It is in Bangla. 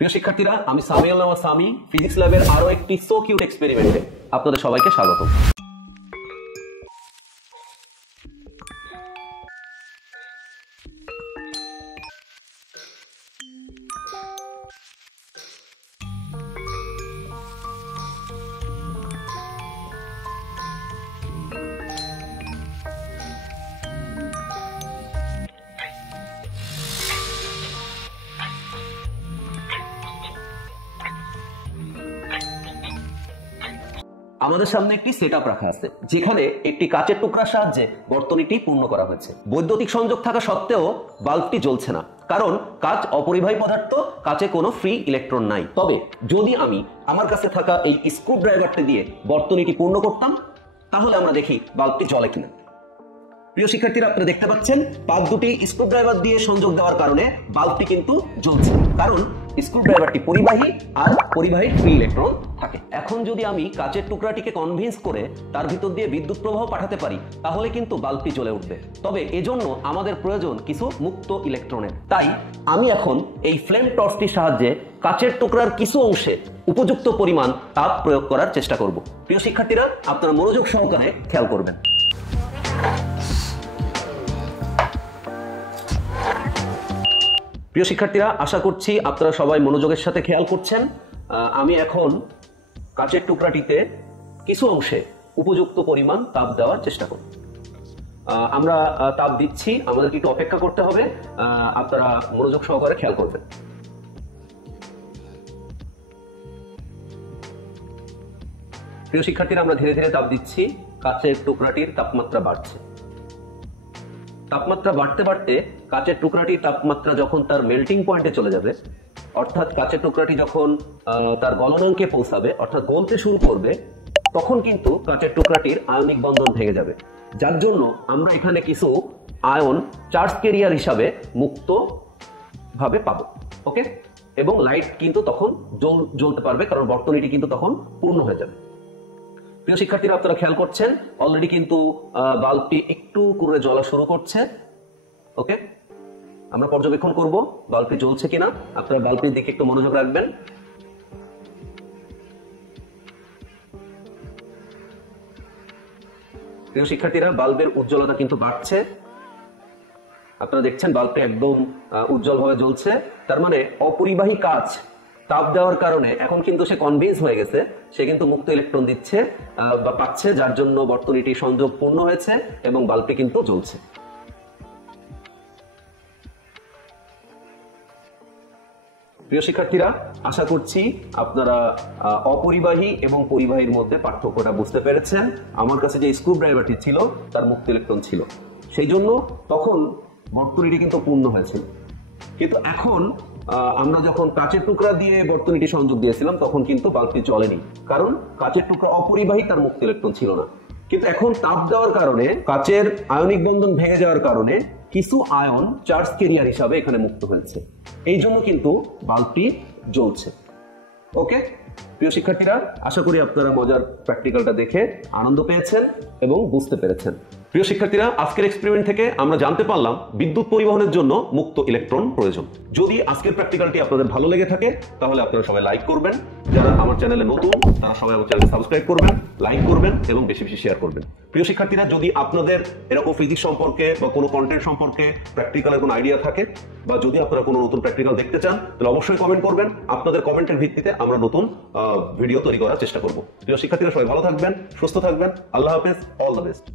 প্রিয় শিক্ষার্থীরা, আমি সামিউল নওয়াজ সামি ফিজিক্স ল্যাবের আরো একটি সো কিউট এক্সপেরিমেন্টে আপনাদের সবাইকে স্বাগত। আমাদের সামনে একটি সেটআপ রাখা আছে, যেখানে একটি কাচের টুকরার সাহায্যে বর্তনীটি পূর্ণ করা হয়েছে। বৈদ্যুতিক সংযোগ থাকা সত্ত্বেও বাল্বটি জ্বলছে না, কারণ কাচ অপরিবাহী পদার্থ, কাচে কোনো ফ্রি ইলেকট্রন নাই। তবে যদি আমি আমার কাছে থাকা এই স্ক্রু ড্রাইভারটি দিয়ে বর্তনীটি পূর্ণ করতাম, তাহলে আমরা দেখি বাল্বটি জ্বলে কিনা। প্রিয় শিক্ষার্থীরা, আপনারা দেখতে পাচ্ছেন পাত দুটি স্ক্রু ড্রাইভার দিয়ে সংযোগ দেওয়ার কারণে বাল্বটি কিন্তু জ্বলছে, কারণ স্ক্রু ড্রাইভারটি পরিবাহী আর পরিবাহীর ফ্রি ইলেকট্রন থাকে। এখন যদি আমি কাচের টুকরাটিকে কনভিন্স করে তার ভিতর দিয়ে বিদ্যুৎ প্রবাহ পাঠাতে পারি, তাহলে কিন্তু বাল্বটি জ্বলে উঠবে। তবে এজন্য আমাদের প্রয়োজন কিছু মুক্ত ইলেকট্রনের। তাই আমি এখন এই ফ্লেম টর্চটির সাহায্যে কাচের টুকরার কিছু অংশে উপযুক্ত পরিমাণ তাপ প্রয়োগ করার চেষ্টা করব। প্রিয় শিক্ষার্থীরা, আপনারা মনোযোগ সহকারে খেয়াল করবেন। প্রিয় শিক্ষার্থীরা, আশা করছি আপনারা সবাই মনোযোগের সাথে খেয়াল করছেন। আমি এখন কাচের টুকরাটিতে কিছু অংশে উপযুক্ত পরিমাণ তাপ দেওয়ার চেষ্টা করব। আমরা তাপ দিচ্ছি, আমাদেরকে একটু অপেক্ষা করতে হবে। আপনারা মনোযোগ সহকারে খেয়াল করবেন। প্রিয় শিক্ষার্থীরা, আমরা ধীরে ধীরে তাপ দিচ্ছি। কাচের টুকরাটির তাপমাত্রা বাড়ছে। তাপমাত্রা বাড়তে বাড়তে কাচের টুকরাটির তাপমাত্রা যখন তার মেল্টিং পয়েন্টে চলে যাবে, অর্থাৎ কাচের টুকরাটি যখন তার গলনাঙ্কে পৌঁছাবে, অর্থাৎ গলতে শুরু করবে, তখন কিন্তু কাচের টুকরাটির আয়নিক বন্ধন ভেঙে যাবে, যার জন্য আমরা এখানে কিছু আয়ন চার্জ ক্যারিয়ার হিসাবে মুক্ত ভাবে পাবো। ওকে, এবং লাইট কিন্তু তখন জ্বলতে পারবে, কারণ বর্তনীটি কিন্তু তখন পূর্ণ হয়ে যাবে। প্রিয় শিক্ষার্থীরা, আপনারা খেয়াল করছেন অলরেডি কিন্তু বাল্বটি একটু করে জ্বলা শুরু করছে। ওকে, আমরা পর্যবেক্ষণ করব বাল্বটি জ্বলছে কিনা। আপনারা বাল্বটির দিকে একটু মনোযোগ রাখবেন। প্রিয় শিক্ষার্থীরা, বাল্বের উজ্জ্বলতা কিন্তু বাড়ছে। আপনারা দেখছেন বাল্বটি একদম উজ্জ্বলভাবে জ্বলছে। তার মানে অপরিবাহী কাচ তাপ দেওয়ার কারণে এখন কিন্তু সে কনভিন্স হয়ে গেছে, সে কিন্তু মুক্ত ইলেকট্রন দিচ্ছে বা পাচ্ছে, যার জন্য বর্তনীটি সংযোগ পূর্ণ হয়েছে এবং বাল্বটি কিন্তু জ্বলছে। প্রিয় শিক্ষার্থীরা, আশা করছি আপনারা অপরিবাহী এবং পরিবাহীর মধ্যে পার্থক্যটা বুঝতে পেরেছেন। আমার কাছে যে স্ক্রু ড্রাইভারটি ছিল তার মুক্ত ইলেকট্রন ছিল, সেই জন্য তখন বর্তনীটি কিন্তু পূর্ণ হয়েছিল। কিন্তু এখন আমরা যখন কাচের টুকরা দিয়ে বর্তনীটি সংযোগ দিয়েছিলাম, তখন কিন্তু বাল্বটি জ্বলেনি, কারণ কাচের টুকরা অপরিবাহী, তার মুক্ত ইলেকট্রন ছিল না। কিন্তু এখন তাপ দেওয়ার কারণে, কাচের আয়নিক বন্ধন ভেঙে যাওয়ার কারণে কিছু আয়ন চার্জ ক্যারিয়ার হিসাবে এখানে মুক্ত হয়েছে, এই জন্য কিন্তু বাল্বটি জ্বলছে। ওকে, প্রিয় শিক্ষার্থীরা, আশা করি আপনারা মজার প্র্যাকটিক্যালটা দেখে আনন্দ পেয়েছেন এবং বুঝতে পেরেছেন। প্রিয় শিক্ষার্থীরা, আজকের এক্সপেরিমেন্ট থেকে আমরা জানতে পারলাম বিদ্যুৎ পরিবহনের জন্য মুক্ত ইলেকট্রন প্রয়োজন। যদি আজকের প্র্যাকটিক্যালটি আপনাদের ভালো লেগে থাকে, তাহলে আপনারা সবাই লাইক করবেন। যারা আমার চ্যানেলে নতুন, তারা সবাই আমার চ্যানেল সাবস্ক্রাইব করবেন, লাইক করবেন এবং বেশি বেশি শেয়ার করবেন। প্রিয় শিক্ষার্থীরা, যদি আপনাদের এরকম ফিজিক্স সম্পর্কে বা কোনো কন্টেন্ট সম্পর্কে প্র্যাকটিক্যালের কোনো আইডিয়া থাকে, বা যদি আপনারা কোনো নতুন প্র্যাকটিক্যাল দেখতে চান, তাহলে অবশ্যই কমেন্ট করবেন। আপনাদের কমেন্টের ভিত্তিতে আমরা নতুন ভিডিও তৈরি করার চেষ্টা করব। প্রিয় শিক্ষার্থীরা, সবাই ভালো থাকবেন, সুস্থ থাকবেন। আল্লাহ হাফেজ, অল দ্য বেস্ট।